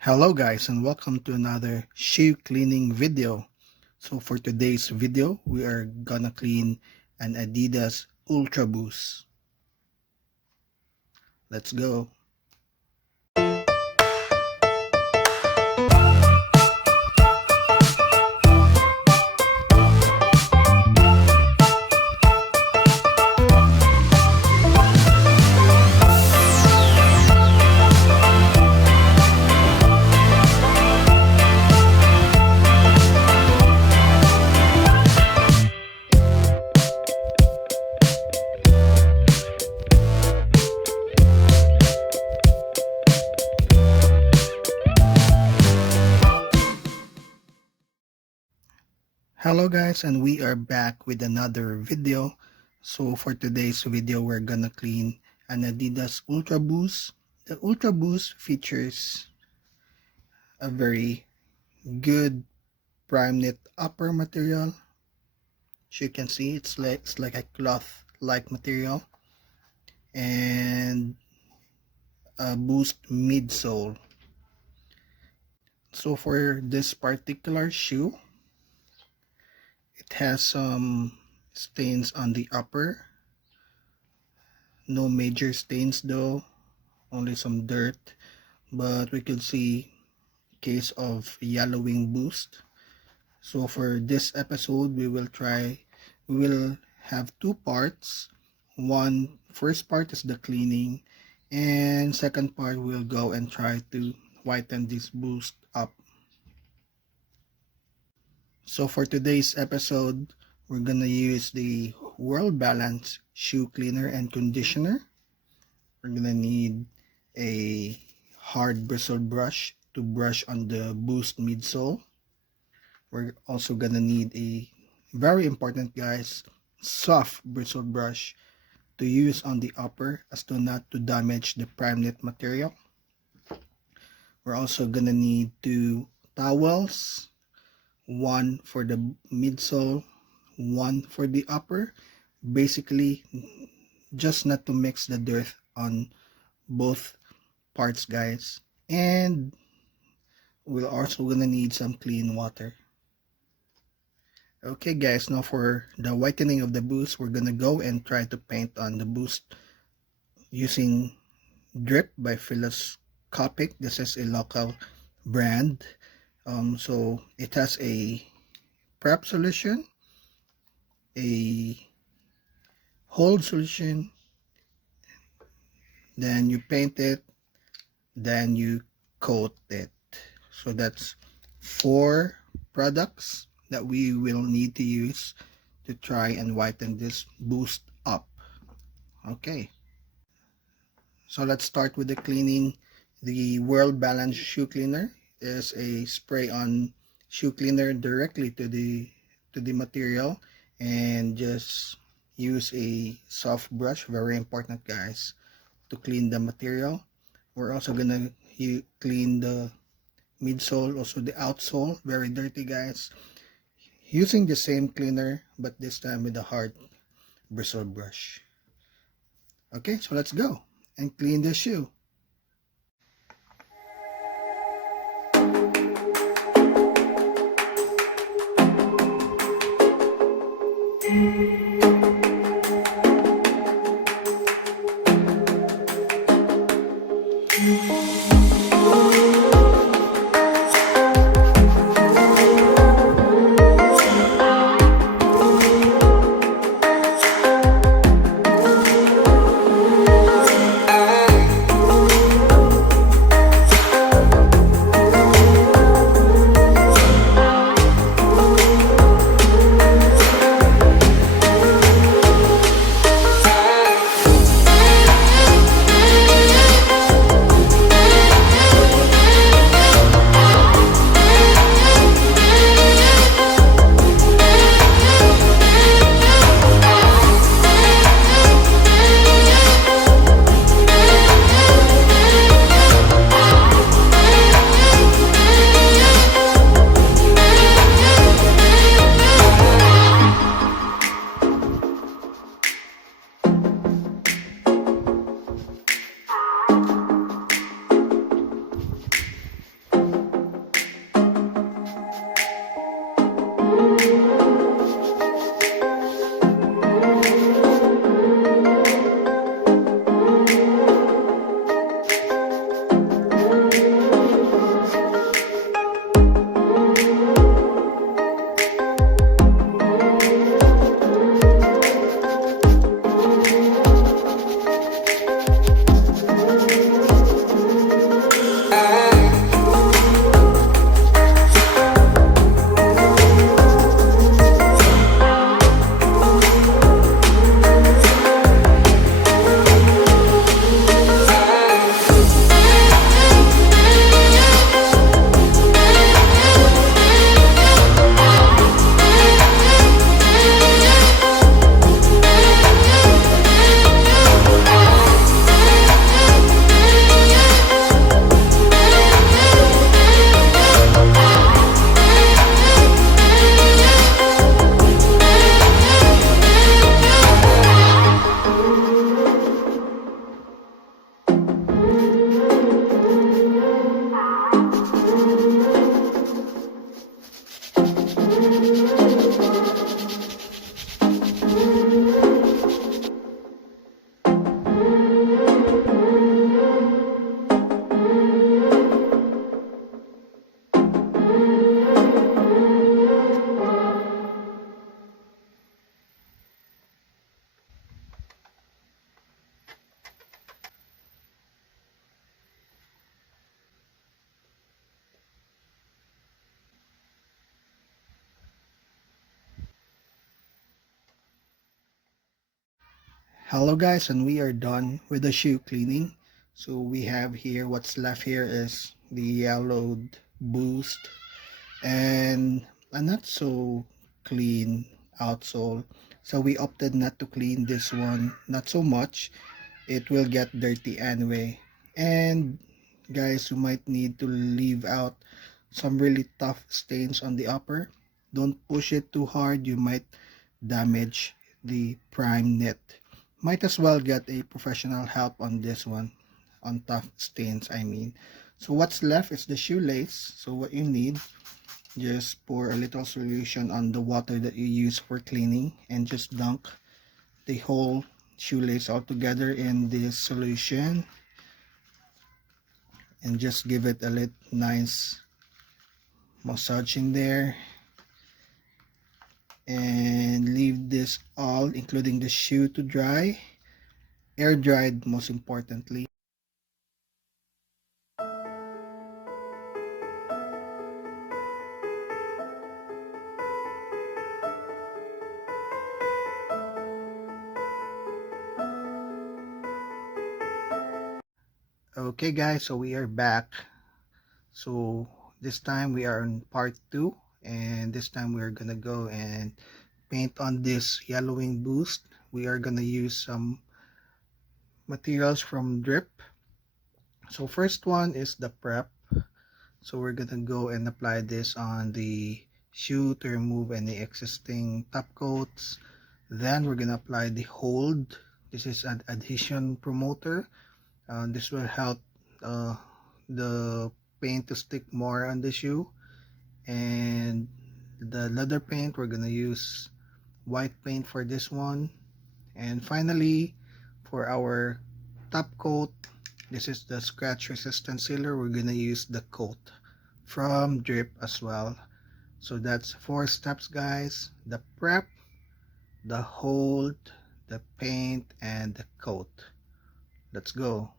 Hello guys and welcome to another shoe cleaning video. So for today's video, we are gonna clean an Adidas Ultraboost. Let's go. Hello guys, and we are back with another video. So for today's video, we're gonna clean an Adidas Ultraboost. The Ultraboost features a very good primeknit upper material. As you can see, it's like a cloth like material, and a boost midsole. So for this particular shoe, it has some stains on the upper. No major stains though, only some dirt, but we could see case of yellowing boost. So for this episode, we will have two parts. First part is the cleaning, and second part we'll go and try to whiten this boost up. So for today's episode, we're gonna use the World Balance shoe cleaner and conditioner. We're gonna need a hard bristle brush to brush on the boost midsole. We're also gonna need a very important, guys, soft bristle brush to use on the upper as to not to damage the primeknit material. We're also gonna need 2 towels, one for the midsole, one for the upper, basically just not to mix the dirt on both parts, guys. And we're also gonna need some clean water. Okay guys, now for the whitening of the boost, we're gonna go and try to paint on the boost using Drip by Philoscopic. This is a local brand. So it has a prep solution, a hold solution, then you paint it, then you coat it. So that's 4 products that we will need to use to try and whiten this boost up. Okay, so let's start with the cleaning. The World Balance shoe cleaner is a spray on shoe cleaner directly to the material, and just use a soft brush, very important guys, to clean the material. We're also gonna clean the midsole, also the outsole, very dirty guys, using the same cleaner but this time with a hard bristle brush. Okay, so let's go and clean the shoe. Hello guys, and we are done with the shoe cleaning. So we have here, what's left here is the yellowed boost and a not so clean outsole. So we opted not to clean this one, not so much. It will get dirty anyway. And guys, you might need to leave out some really tough stains on the upper. Don't push it too hard, you might damage the prime knit. Might as well get a professional help on this one, on tough stains I mean. So what's left is the shoelace. So what you need, just pour a little solution on the water that you use for cleaning and just dunk the whole shoelace all together in this solution and just give it a little nice massage in there and leave this all, including the shoe, to dry, air dried most importantly. Okay guys, so we are back. So this time we are on part 2, and this time we are gonna go and paint on this yellowing boost. We are gonna use some materials from Drip. So first one is the prep. So we're gonna go and apply this on the shoe to remove any existing top coats. Then we're gonna apply the hold. This is an adhesion promoter. This will help the paint to stick more on the shoe. And the leather paint, we're gonna use white paint for this one. And finally, for our top coat, this is the scratch resistant sealer. We're gonna use the coat from Drip as well. So that's 4 steps guys: the prep, the hold, the paint, and the coat. Let's go.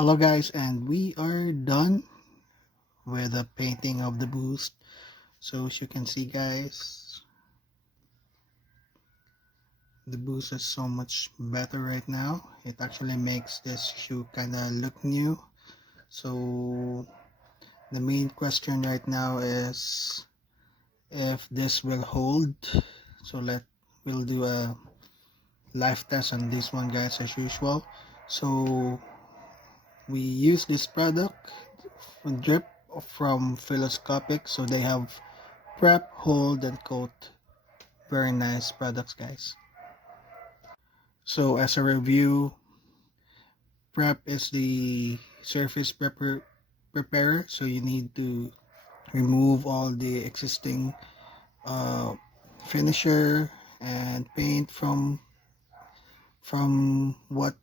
Hello guys, and we are done with the painting of the boost. So as you can see guys, the boost is so much better right now. It actually makes this shoe kind of look new. So the main question right now is if this will hold. So we'll do a live test on this one guys, as usual. So we use this product drip from Philoscopic, so they have prep, hold, and coat. Very nice products guys. So as a review, prep is the surface preparer, so you need to remove all the existing finisher and paint from what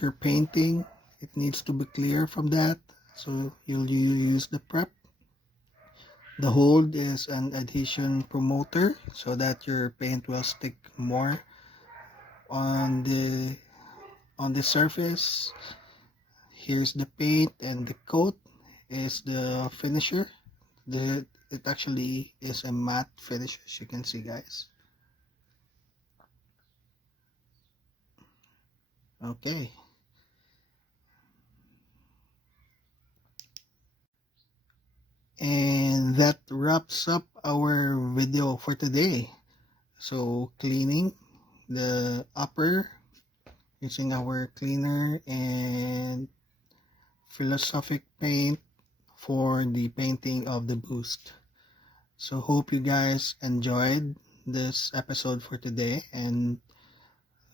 you're painting. It needs to be clear from that, so you use the prep. The hold is an adhesion promoter, so that your paint will stick more on the surface. Here's the paint, and the coat is the finisher. It actually is a matte finish, as you can see guys. Okay, and that wraps up our video for today. So cleaning the upper using our cleaner and philosophic paint for the painting of the boost. So hope you guys enjoyed this episode for today, and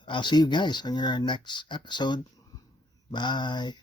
I'll see you guys on your next episode. Bye.